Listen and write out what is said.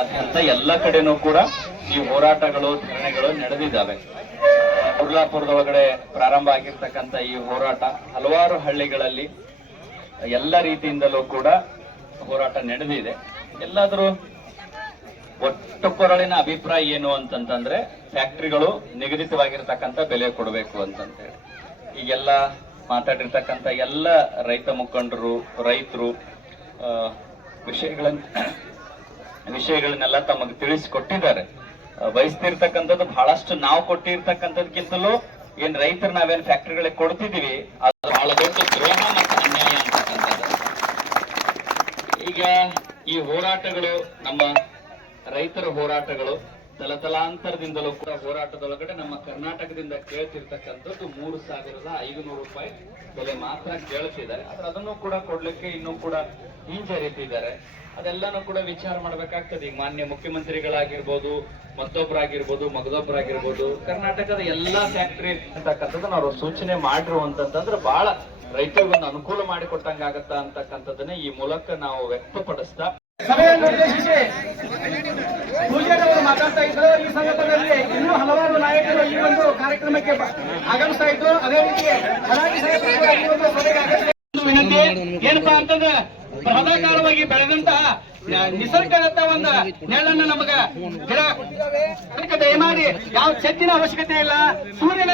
ಆದ್ಯಂತ ಎಲ್ಲ ಕಡೆನೂ ಕೂಡ ಈ ಹೋರಾಟಗಳು ಧರಣಿಗಳು ನಡೆದಿದ್ದಾವೆ. ಕುರ್ಲಾಪುರದೊಳಗಡೆ ಪ್ರಾರಂಭ ಆಗಿರ್ತಕ್ಕಂಥ ಈ ಹೋರಾಟ ಹಲವಾರು ಹಳ್ಳಿಗಳಲ್ಲಿ ಎಲ್ಲ ರೀತಿಯಿಂದಲೂ ಕೂಡ ಹೋರಾಟ ನಡೆದಿದೆ. ಎಲ್ಲಾದರೂ ಒಟ್ಟು ಕೊರಳಿನ ಅಭಿಪ್ರಾಯ ಏನು ಅಂತಂತಂದ್ರೆ ಫ್ಯಾಕ್ಟರಿಗಳು ನಿಗದಿತವಾಗಿರ್ತಕ್ಕಂಥ ಬೆಲೆ ಕೊಡಬೇಕು ಅಂತಂತೇಳಿ ಈಗೆಲ್ಲ ಮಾತಾಡಿರ್ತಕ್ಕಂಥ ಎಲ್ಲ ರೈತ ಮುಖಂಡರು ರೈತರು ವಿಷಯಗಳನ್ನೆಲ್ಲ ತಮಗೆ ತಿಳಿಸಿಕೊಟ್ಟಿದ್ದಾರೆ. ಬಯಸ್ತಿರ್ತಕ್ಕಂಥದ್ದು ಬಹಳಷ್ಟು ನಾವು ಕೊಟ್ಟಿರ್ತಕ್ಕಂಥದ್ಕಿಂತಲೂ ಏನ್ ರೈತರು ನಾವೇನ್ ಫ್ಯಾಕ್ಟರಿಗಳಿಗೆ ಕೊಡ್ತಿದೀವಿ ಅದು ಬಹಳ ದೊಡ್ಡ ದ್ರೋಹ ಮತ್ತು ಅನ್ಯಾಯ ಅಂತಕ್ಕಂಥದ್ದು. ಈಗ ಈ ಹೋರಾಟಗಳು ನಮ್ಮ ರೈತರ ಹೋರಾಟಗಳು ತಲತಲಾಂತರದಿಂದಲೂ ಕೂಡ ಹೋರಾಟದೊಳಗಡೆ ನಮ್ಮ ಕರ್ನಾಟಕದಿಂದ ಕೇಳ್ತಿರ್ತಕ್ಕಂಥದ್ದು 3,500 ರೂಪಾಯಿ ಬೆಲೆ ಮಾತ್ರ ಕೇಳ್ತಿದ್ದಾರೆ. ಆದ್ರೆ ಅದನ್ನು ಕೂಡ ಕೊಡ್ಲಿಕ್ಕೆ ಇನ್ನೂ ಕೂಡ ಹಿಂಜರಿತಿದ್ದಾರೆ. ಅದೆಲ್ಲಾನು ಕೂಡ ವಿಚಾರ ಮಾಡ್ಬೇಕಾಗ್ತದೆ. ಈಗ ಮಾನ್ಯ ಮುಖ್ಯಮಂತ್ರಿಗಳಾಗಿರ್ಬೋದು, ಮತ್ತೊಬ್ಬರಾಗಿರ್ಬೋದು, ಮಗದೊಬ್ಬರಾಗಿರ್ಬೋದು, ಕರ್ನಾಟಕದ ಎಲ್ಲಾ ಫ್ಯಾಕ್ಟರಿ ಅಂತಕ್ಕಂಥದ್ದು ನಾವು ಸೂಚನೆ ಮಾಡಿರು ಅಂತಂದ್ರೆ ಬಹಳ ರೈತರಿಗೊಂದು ಅನುಕೂಲ ಮಾಡಿಕೊಟ್ಟಂಗಾಗತ್ತ ಅಂತಕ್ಕಂಥದ್ದನ್ನೇ ಈ ಮೂಲಕ ನಾವು ವ್ಯಕ್ತಪಡಿಸ್ತಾ ಸಭೆಯನ್ನು ಉದ್ದೇಶಿಸಿ ಪೂಜಾರವರು ಮಾತಾಡ್ತಾ ಇದ್ರು. ಈ ಸಂದರ್ಭದಲ್ಲಿ ಇನ್ನೂ ಹಲವಾರು ನಾಯಕರು ಈ ಒಂದು ಕಾರ್ಯಕ್ರಮಕ್ಕೆ ಆಗಮಿಸ್ತಾ ಇದ್ದು, ಅದೇ ರೀತಿ ವಿನಂತಿ ಏನಪ್ಪಾ ಅಂತಂದ್ರೆ ಬೃಹದಾಕಾರವಾಗಿ ಬೆಳೆದಂತಹ ನಿಸರ್ಗದತ್ತ ಒಂದು ನೆರಳನ್ನು ನಮಗ ಗಿಡ ದಯಮಾಡಿ ಯಾವ ಛತ್ತಿನ ಅವಶ್ಯಕತೆ ಇಲ್ಲ. ಸೂರ್ಯನ